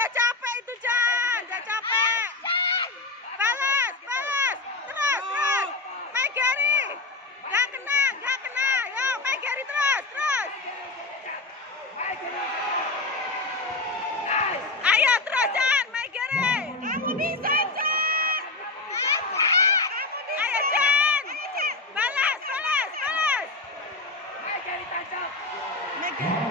Udah capek itu, Jan. Udah capek. Balas. Terus. Mike Gary. Gak kena. Yo, Mike Gary terus. Ayo terus, Jan. Mike Gary. Kamu bisa, Jan. Ayo, Jan. Balas. Mike Gary.